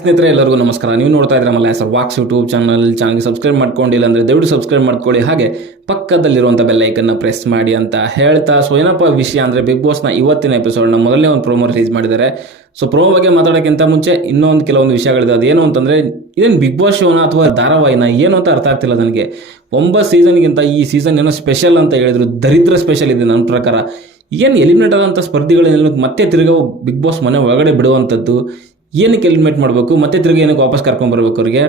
ಸ್ನೇಹಿತರೆ, ಎಲ್ಲರಿಗೂ ನಮಸ್ಕಾರ. ನೀವು ನೋಡ್ತಾ ಇದ್ರೆ Malla sir walks YouTube channel. ಚಾನಲ್ಗೆ ಸಬ್ಸ್ಕ್ರೈಬ್ ಮಾಡ್ಕೊಂಡಿಲ್ಲ ಅಂದರೆ ದಯವಿಟ್ಟು ಸಬ್ಸ್ಕ್ರೈಬ್ ಮಾಡ್ಕೊಳ್ಳಿ. ಹಾಗೆ ಪಕ್ಕದಲ್ಲಿರುವಂಥ ಬೆಲ್ಲೈಕನ್ನ ಪ್ರೆಸ್ ಮಾಡಿ ಅಂತ ಹೇಳ್ತಾ. ಸೊ ಏನಪ್ಪ ವಿಷಯ ಅಂದರೆ ಬಿಗ್ ಬಾಸ್ನ ಇವತ್ತಿನ ಎಪಿಸೋಡ್ನ ಮೊದಲನೇ ಒಂದು ಪ್ರೋಮೋ ರಿಲೀಸ್ ಮಾಡಿದ್ದಾರೆ. ಸೊ ಪ್ರೋಮೋ ಬಗ್ಗೆ ಮಾತಾಡೋಕ್ಕಿಂತ ಮುಂಚೆ ಇನ್ನೊಂದು ಕೆಲವೊಂದು ವಿಷಯಗಳಿದೆ. ಅದೇನು ಅಂತಂದರೆ, ಇದೇನು ಬಿಗ್ ಬಾಸ್ ಶೋನ ಅಥವಾ ಧಾರಾವಾಹಿನ? ಏನು ಅಂತ ಅರ್ಥ ಆಗ್ತಿಲ್ಲ ನನಗೆ. ಒಂಬತ್ತು ಸೀಸನ್ಗಿಂತ ಈ ಸೀಸನ್ ಏನೋ ಸ್ಪೆಷಲ್ ಅಂತ ಹೇಳಿದ್ರು. ದರಿದ್ರ ಸ್ಪೆಷಲ್ ಇದೆ ನನ್ನ ಪ್ರಕಾರ. ಏನು ಎಲಿಮಿನೇಟ್ ಆದಂಥ ಸ್ಪರ್ಧಿಗಳೆಲ್ಲ ಮತ್ತೆ ತಿರುಗೋ ಬಿಗ್ ಬಾಸ್ ಮನೆ ಒಳಗಡೆ ಬಿಡುವಂಥದ್ದು ಏನಕ್ಕೆ ಎಲಿಮಿನೇಟ್ ಮಾಡಬೇಕು? ಮತ್ತೆ ತಿರುಗಿ ಏನಕ್ಕೆ ವಾಪಸ್ ಕರ್ಕೊಂಬರ್ಬೇಕು ಅವರಿಗೆ?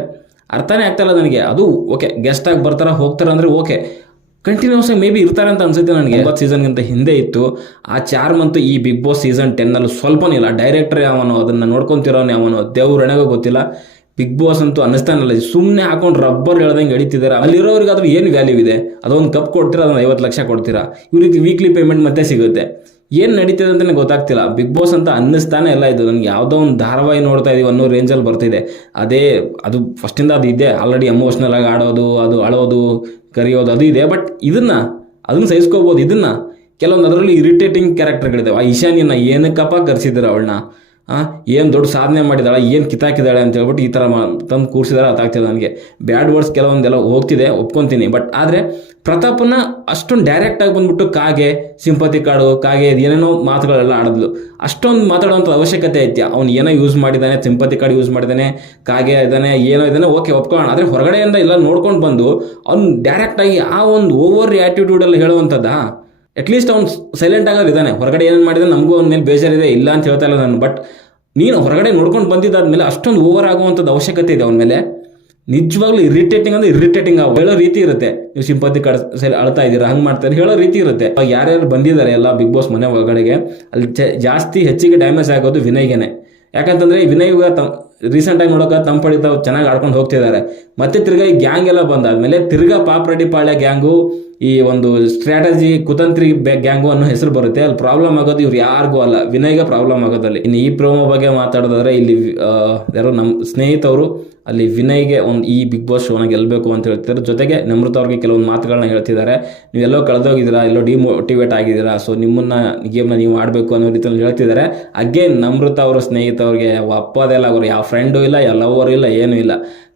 ಅರ್ಥನೇ ಆಗ್ತಾಯಿಲ್ಲ ನನಗೆ. ಅದು ಓಕೆ ಗೆಸ್ಟ್ ಆಗಿ ಬರ್ತಾರ ಹೋಗ್ತಾರ ಅಂದರೆ ಓಕೆ ಕಂಟಿನ್ಯೂಸ್ ಆಗಿ ಮೇ ಬಿ ಇರ್ತಾರೆ ಅಂತ ಅನ್ಸುತ್ತೆ ನನಗೆ. ಒಂಬತ್ತು ಸೀಸನ್ಗಿಂತ ಹಿಂದೆ ಇತ್ತು. ಆ ಚಾರ್ ಮಂತು ಈ ಬಿಗ್ ಬಾಸ್ ಸೀಸನ್ ಟೆನ್ನಲ್ಲಿ ಸ್ವಲ್ಪನೂ ಇಲ್ಲ. ಡೈರೆಕ್ಟರ್ ಯಾವನು, ಅದನ್ನು ನೋಡ್ಕೊಂತಿರೋನು ಯಾವನೋ ದೇವ್ರಣೆಗೂ ಗೊತ್ತಿಲ್ಲ. ಬಿಗ್ ಬಾಸ್ ಅಂತೂ ಅನ್ನಿಸ್ತಾನಲ್ಲ ಸುಮ್ಮನೆ ಹಾಕೊಂಡು ರಬ್ಬರ್ ಹೇಳ್ದಂಗೆ ಎಳಿತಿದ್ದಾರೆ. ಅಲ್ಲಿರೋರಿಗೆ ಅದ್ರ ಏನು ವ್ಯಾಲ್ಯೂ ಇದೆ? ಅದೊಂದು ಕಪ್ ಕೊಡ್ತೀರಾ? ಅದನ್ನ ಐವತ್ತು ಲಕ್ಷ ಕೊಡ್ತೀರಾ? ಇವ್ರಿಗೆ ವೀಕ್ಲಿ ಪೇಮೆಂಟ್ ಮತ್ತೆ ಸಿಗುತ್ತೆ. ಏನು ನಡೀತಿದೆ ಅಂತಲೇ ಗೊತ್ತಾಗ್ತಿಲ್ಲ. ಬಿಗ್ ಬಾಸ್ ಅಂತ ಅನ್ನಿಸ್ತಾನೆ ಎಲ್ಲ ಇದು. ನನಗೆ ಯಾವುದೋ ಒಂದು ಧಾರಾವಾಹಿ ನೋಡ್ತಾ ಇದೀವಿ ಅನ್ನೋ ರೇಂಜಲ್ಲಿ ಬರ್ತಿದೆ. ಅದೇ, ಅದು ಫಸ್ಟಿಂದ ಅದು ಇದೆ. ಆಲ್ರೆಡಿ ಎಮೋಷ್ನಲ್ ಆಗಿ ಆಡೋದು, ಅದು ಅಳೋದು, ಕರಿಯೋದು, ಅದು ಇದೆ. ಬಟ್ ಇದನ್ನ, ಅದನ್ನ ಸಹಿಸ್ಕೋಬೋದು. ಇದನ್ನ ಕೆಲವೊಂದು ಅದರಲ್ಲಿ ಇರಿಟೇಟಿಂಗ್ ಕ್ಯಾರೆಕ್ಟರ್ಗಳಿದ್ದಾವೆ ಆ ಈಶಾನ್ಯನ ಏನಕ್ಕಪ್ಪ ಕರೆಸಿದ್ದಾರೆ ಅವಳನ್ನ? ಏನು ದೊಡ್ಡ ಸಾಧನೆ ಮಾಡಿದಾಳೆ ಏನು ಕಿತ್ತಾಕಿದ್ದಾಳೆ ಅಂತ ಹೇಳ್ಬಿಟ್ಟು ಈ ಥರ ಮಾ, ತಂದು ಕೂರಿಸಿದಾರೆ ಅದಾಗ್ತಿದೆ ನನಗೆ. ಬ್ಯಾಡ್ ವರ್ಡ್ಸ್ ಕೆಲವೊಂದೆಲ್ಲ ಹೋಗ್ತಿದೆ, ಒಪ್ಕೊತೀನಿ. ಬಟ್ ಆದರೆ ಪ್ರತಾಪನ ಅಷ್ಟೊಂದು ಡೈರೆಕ್ಟಾಗಿ ಬಂದ್ಬಿಟ್ಟು ಕಾಗೆ ಸಿಂಪತಿ ಕಾಡು ಕಾಗೆ ಏನೇನೋ ಮಾತುಗಳೆಲ್ಲ ಆಡಿದ್ಲು. ಅಷ್ಟೊಂದು ಮಾತಾಡುವಂಥ ಅವಶ್ಯಕತೆ ಐತೆ ಅವ್ನು ಏನೋ ಯೂಸ್ ಮಾಡಿದ್ದಾನೆ ಸಿಂಪತಿ ಕಾಡು ಯೂಸ್ ಮಾಡಿದ್ದಾನೆ ಕಾಗೆ ಇದ್ದಾನೆ ಏನೋ ಇದ್ದಾನೆ ಓಕೆ ಒಪ್ಕೊಳ್ಳೋಣ. ಆದರೆ ಹೊರಗಡೆಯಿಂದ ಎಲ್ಲ ನೋಡ್ಕೊಂಡು ಬಂದು ಅವ್ನು ಡೈರೆಕ್ಟಾಗಿ ಆ ಒಂದು ಓವರ್ ಆ್ಯಟಿಟ್ಯೂಡಲ್ಲಿ ಹೇಳುವಂಥದ್ದಾ? ಅಟ್ಲೀಸ್ಟ್ ಅವ್ನು ಸೈಲೆಂಟ್ ಆಗೋದು ಇದ್ದಾನೆ. ಹೊರಗಡೆ ಏನೇನು ಮಾಡಿದ್ರೆ ನಮಗೂ ಅವ್ನ ಮೇಲೆ ಬೇಜಾರಿದೆ ಇಲ್ಲ ಅಂತ ಹೇಳ್ತಾ ಇಲ್ಲ ನಾನು. ಬಟ್ ನೀನು ಹೊರಗಡೆ ನೋಡ್ಕೊಂಡು ಬಂದಿದ್ದಾದ್ಮೇಲೆ ಅಷ್ಟೊಂದು ಓವರ್ ಆಗುವಂಥದ್ದು ಅವಶ್ಯಕತೆ ಇದೆ ಅವನ ಮೇಲೆ. ನಿಜವಾಗ್ಲೂ ಇರಿಟೇಟಿಂಗ್ ಅಂದ್ರೆ ಇರಿಟೇಟಿಂಗ್ ಆಗ ಹೇಳೋ ರೀತಿ ಇರುತ್ತೆ. ನೀವು ಸಿಂಪತಿ ಕಡ್ ಸರಿ ಅಳ್ತಾ ಇದ್ದೀರಾ, ಹಂಗೆ ಮಾಡ್ತಾರೆ ಹೇಳೋ ರೀತಿ ಇರುತ್ತೆ. ಯಾರ್ಯಾರು ಬಂದಿದ್ದಾರೆ ಎಲ್ಲ ಬಿಗ್ ಬಾಸ್ ಮನೆ ಒಳಗಡೆಗೆ, ಅಲ್ಲಿ ಜಾಸ್ತಿ ಹೆಚ್ಚಿಗೆ ಡ್ಯಾಮೇಜ್ ಆಗೋದು ವಿನಯ್ಗೆನೆ. ಯಾಕಂತಂದ್ರೆ ವಿನಯ್ ಇವಾಗ ತಮ್ ರೀಸೆಂಟಾಗಿ ನೋಡೋಕೆ ತಮ್ಮ ಪಡಿ ಚೆನ್ನಾಗಿ ಆಡ್ಕೊಂಡು ಹೋಗ್ತಿದ್ದಾರೆ. ಮತ್ತೆ ತಿರ್ಗಾ ಈ ಗ್ಯಾಂಗ್ ಎಲ್ಲ ಬಂದಾದ್ಮೇಲೆ ತಿರ್ಗಾ ಪಾಪ್ರೆಡ್ಡಿ ಪಾಳ್ಯ ಗ್ಯಾಂಗು ಈ ಒಂದು ಸ್ಟ್ರಾಟಜಿ ಕುತಂತ್ರಿ ಗ್ಯಾಂಗು ಅನ್ನೋ ಹೆಸರು ಬರುತ್ತೆ. ಅಲ್ಲಿ ಪ್ರಾಬ್ಲಮ್ ಆಗೋದು ಇವ್ರು ಯಾರಿಗೂ ಅಲ್ಲ. ವಿನಯ್ಗೆ ಪ್ರಾಬ್ಲಮ್ ಆಗೋದಲ್ಲಿ ಇನ್ನು ಈ ಪ್ರೋಮೋ ಬಗ್ಗೆ ಮಾತಾಡೋದಾದ್ರೆ ಇಲ್ಲಿ ಯಾರೋ ನಮ್ಮ ಸ್ನೇಹಿತರು ಅಲ್ಲಿ ವಿನಯ್ಗೆ ಒಂದು ಈ ಬಿಗ್ ಬಾಸ್ ಶೋನ ಗೆಲ್ಲಬೇಕು ಅಂತ ಹೇಳ್ತಿದ್ದಾರೆ. ಜೊತೆಗೆ ನಮೃತ ಅವ್ರಿಗೆ ಕೆಲವೊಂದು ಮಾತುಗಳನ್ನ ಹೇಳ್ತಿದ್ದಾರೆ. ನೀವೆಲ್ಲೋ ಕಳೆದೋಗಿದ್ದೀರಾ, ಎಲ್ಲೋ ಡಿಮೋಟಿವೇಟ್ ಆಗಿದ್ದೀರಾ ಸೊ ನಿಮ್ಮನ್ನ, ಗೇಮ್ನ ನೀವು ಆಡಬೇಕು ಅನ್ನೋ ರೀತಿಯಲ್ಲಿ ಹೇಳ್ತಿದ್ದಾರೆ. ಅಗೇನ್ ನಮೃತ ಅವರ ಸ್ನೇಹಿತವ್ರಿಗೆ ಅಪ್ಪದೆಲ್ಲ ಅವರು ಯಾವ ಫ್ರೆಂಡು ಇಲ್ಲ, ಯಾವ ಲವರ್ ಇಲ್ಲ, ಏನೂ ಇಲ್ಲ.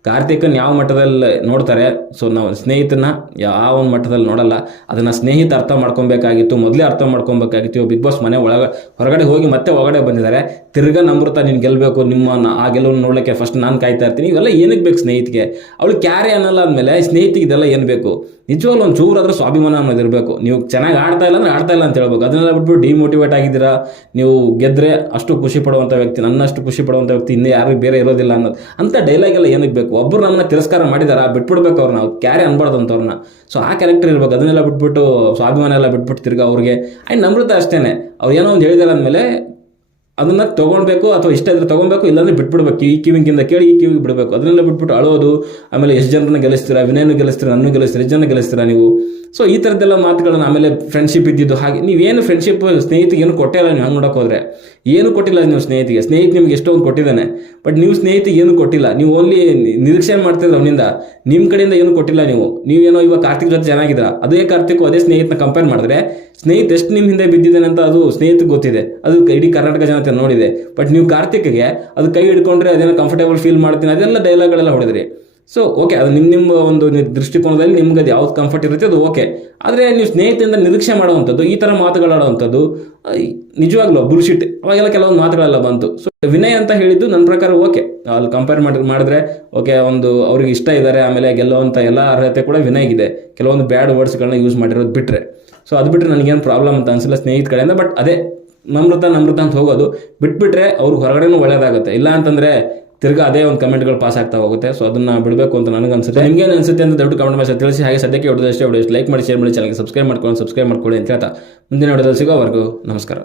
ಕಾರ್ತಿಕನ್ ಯಾವ ಮಟ್ಟದಲ್ಲಿ ನೋಡ್ತಾರೆ ಸೊ ನಾವು ಸ್ನೇಹಿತನ ಯಾವ ಒಂದು ಮಟ್ಟದಲ್ಲಿ ನೋಡಲ್ಲ. ಅದನ್ನು ಸ್ನೇಹಿತ ಅರ್ಥ ಮಾಡ್ಕೊಬೇಕಾಗಿತ್ತು, ಮೊದಲೇ ಅರ್ಥ ಮಾಡ್ಕೊಬೇಕಾಗಿತ್ತು. ಬಿಗ್ ಬಾಸ್ ಮನೆ ಒಳಗೆ, ಹೊರಗಡೆ ಹೋಗಿ ಮತ್ತೆ ಒಳಗಡೆ ಬಂದಿದ್ದಾರೆ. ತಿರ್ಗಾ ನಮೃತ ನೀನು ಗೆಲ್ಲಬೇಕು ನಿಮ್ಮನ್ನು ಆ ಗೆಲುವನ್ನು ನೋಡಲಿಕ್ಕೆ ಫಸ್ಟ್ ನಾನು ಕಾಯ್ತಾ ಇರ್ತೀನಿ. ಇವೆಲ್ಲ ಏನಕ್ಕೆ ಬೇಕು ಸ್ನೇಹಿತಿಗೆ? ಅವಳು ಕ್ಯಾರೆ ಅನ್ನಲ್ಲ ಅಂದಮೇಲೆ ಸ್ನೇಹಿತಿಗೆ ಇದೆಲ್ಲ ಏನು ಬೇಕು? ನಿಜವಾಗ್ಲೂ ಒಂದು ಚೂರಾದ್ರೂ ಸ್ವಾಭಿಮಾನ ಅನ್ನೋದು ಇರಬೇಕು. ನೀವು ಚೆನ್ನಾಗಿ ಆಡ್ತಾ ಇಲ್ಲ ಅಂದ್ರೆ ಆಡ್ತಾ ಇಲ್ಲ ಅಂತ ಹೇಳ್ಬೇಕು. ಅದನ್ನೆಲ್ಲ ಬಿಟ್ಬಿಟ್ಟು ಡಿಮೋಟಿವೇಟ್ ಆಗಿದ್ದೀರಾ? ನೀವು ಗೆದ್ರೆ ಅಷ್ಟು ಖುಷಿ ಪಡುವಂಥ ವ್ಯಕ್ತಿ, ನನ್ನಷ್ಟು ಖುಷಿ ಪಡುವಂಥ ವ್ಯಕ್ತಿ ಇನ್ನೂ ಯಾರು ಬೇರೆ ಇರೋದಿಲ್ಲ ಅನ್ನೋದು. ಅಂತ ಡೈಲಾಗ್ ಎಲ್ಲ ಏನಕ್ಕೆ ಬೇಕು? ಒಬ್ಬರು ನನ್ನ ತಿರಸ್ಕಾರ ಮಾಡಿದಾರ? ಬಿಟ್ಬಿಡ್ಬೇಕು ಅವ್ರನ್ನ. ಕ್ಯಾರೆ ಅನ್ಬಾರ್ದು ಅಂತವ್ರನ್ನ ಸೊ ಆ ಕ್ಯಾರೆಕ್ಟರ್ ಇರಬೇಕು. ಅದನ್ನೆಲ್ಲ ಬಿಟ್ಬಿಟ್ಟು ಸ್ವಾಭಿಮಾನ ಎಲ್ಲ ಬಿಟ್ಬಿಟ್ಟು ತಿರ್ಗಾ ಅವ್ರಿಗೆ. ಆ್ಯಂಡ್ ನಮ್ರತೆ ಅಷ್ಟೇನೆ. ಅವ್ರು ಏನೋ ಒಂದು ಹೇಳಿದಾರೆ ಅಂದಮೇಲೆ ಅದನ್ನ ತೊಗೊಳ್ಬೇಕು ಅಥವಾ ಇಷ್ಟ ಇದ್ರೆ ತೊಗೊಬೇಕು ಇಲ್ಲಾಂದ್ರೆ ಬಿಟ್ಬಿಡ್ಬೇಕು. ಈ ಕಿವಿಗಿಂದ ಕೇಳಿ ಈ ಕಿವಿಗೆ ಬಿಡಬೇಕು. ಅದನ್ನೆಲ್ಲ ಬಿಟ್ಬಿಟ್ಟು ಅಳೋದು. ಆಮೇಲೆ ಎಷ್ಟು ಜನರನ್ನ ಗೆಲ್ಲಿಸ್ತೀರಾ? ವಿನಯನ ಗೆಲ್ಲಿಸ್ತೀರಾ? ನನ್ನೂ ಗೆಲ್ಲಿಸ್ತೀರಾ? ಎಷ್ಟು ಜನ ಗೆಲ್ಲಿಸ್ತೀರಾ ನೀವು? ಸೊ ಈ ಥರದ್ದೆಲ್ಲ ಮಾತುಗಳನ್ನ ಆಮೇಲೆ ಫ್ರೆಂಡ್ಶಿಪ್ ಇದ್ದಿದ್ದು ಹಾಗೆ, ನೀವೇನು ಫ್ರೆಂಡ್ಶಿಪ್ ಸ್ನೇಹಿತಿಗೆ ಏನು ಕೊಟ್ಟಿಲ್ಲ, ನೀವು ಹಂಗೆ ನೋಡೋಕೆ ಹೋದರೆ. ಏನು ಕೊಟ್ಟಿಲ್ಲ ನೀವು ಸ್ನೇಹಿತಿಗೆ. ಸ್ನೇಹಿತ ನಿಮ್ಗೆ ಎಷ್ಟೊಂದು ಕೊಟ್ಟಿದ್ದಾನೆ. ಬಟ್ ನೀವು ಸ್ನೇಹಿತಿಗೆ ಏನು ಕೊಟ್ಟಿಲ್ಲ. ನೀವು ಓನ್ಲಿ ನಿರೀಕ್ಷೆ ಮಾಡ್ತಿದ್ರೆ ಅವನಿಂದ. ನಿಮ್ಮ ಕಡೆಯಿಂದ ಏನು ಕೊಟ್ಟಿಲ್ಲ ನೀವು. ನೀವೇನೋ ಇವಾಗ ಕಾರ್ತಿಕ್ ಜೊತೆ ಚೆನ್ನಾಗಿದ್ದೀರ? ಅದೇ ಕಾರ್ತಿಕ್ ಅದೇ ಸ್ನೇಹಿತನ ಕಂಪೇರ್ ಮಾಡಿದ್ರೆ, ಸ್ನೇಹಿತ ಎಷ್ಟು ನಿಮ್ಮ ಹಿಂದೆ ಬಿದ್ದಿದ್ದಾನೆ ಅಂತ ಅದು ಸ್ನೇಹಿತಗೆ ಗೊತ್ತಿದೆ. ಅದು ಇಡೀ ಕರ್ನಾಟಕ ಜನತೆ ನೋಡಿದೆ. ಬಟ್ ನೀವು ಕಾರ್ತಿಕ್ಗೆ ಅದು ಕೈ ಹಿಡ್ಕೊಂಡ್ರೆ ಅದೇನೋ ಕಂಫರ್ಟೇಬಲ್ ಫೀಲ್ ಮಾಡ್ತೀನಿ. ಅದೆಲ್ಲ ಡೈಲಾಗ್ಗಳೆಲ್ಲ ಹೊಡೆದ್ರಿ. ಸೊ ಓಕೆ ಅದು ನಿಮ್ಮ ನಿಮ್ಮ ಒಂದು ದೃಷ್ಟಿಕೋನದಲ್ಲಿ ನಿಮ್ಗೆ ಅದು ಯಾವ್ದು ಕಂಫರ್ಟ್ ಇರುತ್ತೆ, ಅದು ಓಕೆ ಆದರೆ ನೀವು ಸ್ನೇಹಿತರಿಂದ ನಿರೀಕ್ಷೆ ಮಾಡುವಂಥದ್ದು, ಈ ಥರ ಮಾತುಗಳಾಡುವಂಥದ್ದು ನಿಜವಾಗ್ಲೂ ಬುಲ್ಶಿಟ್ ಅವಾಗೆಲ್ಲ ಕೆಲವೊಂದು ಮಾತುಗಳೆಲ್ಲ ಬಂತು. ಸೊ ವಿನಯ್ ಅಂತ ಹೇಳಿದ್ದು ನನ್ನ ಪ್ರಕಾರ ಓಕೆ ಅಲ್ಲಿ ಕಂಪೇರ್ ಮಾಡಿ ಮಾಡಿದ್ರೆ ಓಕೆ ಒಂದು ಅವ್ರಿಗೆ ಇಷ್ಟ ಇದ್ದಾರೆ ಆಮೇಲೆ ಗೆಲ್ಲುವಂಥ ಎಲ್ಲ ಅರ್ಹತೆ ಕೂಡ ವಿನಯ್ಗಿದೆ ಕೆಲವೊಂದು ಬ್ಯಾಡ್ ವರ್ಡ್ಸ್ಗಳನ್ನ ಯೂಸ್ ಮಾಡಿರೋದು ಬಿಟ್ಟರೆ ಸೊ ಅದು ಬಿಟ್ಟರೆ ನನಗೇನು ಪ್ರಾಬ್ಲಮ್ ಅಂತ ಅನಿಸಿಲ್ಲ ಸ್ನೇಹಿತ ಕಡೆಯಿಂದ ಬಟ್ ಅದೇ, ನಮ್ರತ ನಮ್ರತ ಅಂತ ಹೋಗೋದು. ಬಿಟ್ಬಿಟ್ರೆ ಅವ್ರಿಗೆ ಹೊರಗಡೆನೂ ಒಳ್ಳೇದಾಗುತ್ತೆ. ಇಲ್ಲ ಅಂತಂದ್ರೆ ತಿರ್ಗಾ ಅದೇ ಒಂದು ಕಮೆಂಟ್ಗಳು ಪಾಸ್ ಆಗ್ತಾ ಹೋಗುತ್ತೆ. ಸೊ ಅದನ್ನ ಬಿಡಬೇಕು ಅಂತ ನನಗೆ ಅನ್ಸುತ್ತೆ ನಿಮಗೆ ಅನ್ಸುತ್ತೆ ಅಂತ ದೊಡ್ಡ ಕಮೆಂಟ್ ಮಾಡಿ ತಿಳಿಸಿ. ಹಾಗೆ ಸದ್ಯಕ್ಕೆ ಹೊಡೆದಷ್ಟೇ ಹೊಡೆದಷ್ಟು ಲೈಕ್ ಮಾಡಿ ಶೇರ್ ಮಾಡಿ ಚಾನಲ್ಗೆ ಸಬ್ಸ್ಕ್ರೈಬ್ ಮಾಡ್ಕೊಂಡು ಸಬ್ಸ್ಕ್ರೈಬ್ ಮಾಡ್ಕೊಳ್ಳಿ ಅಂತ ಹೇಳ್ತಾ ಮುಂದಿನ ಹೊಡೆದಲ್ಲಿ ಸಿಗೋವರೆಗೂ ನಮಸ್ಕಾರ.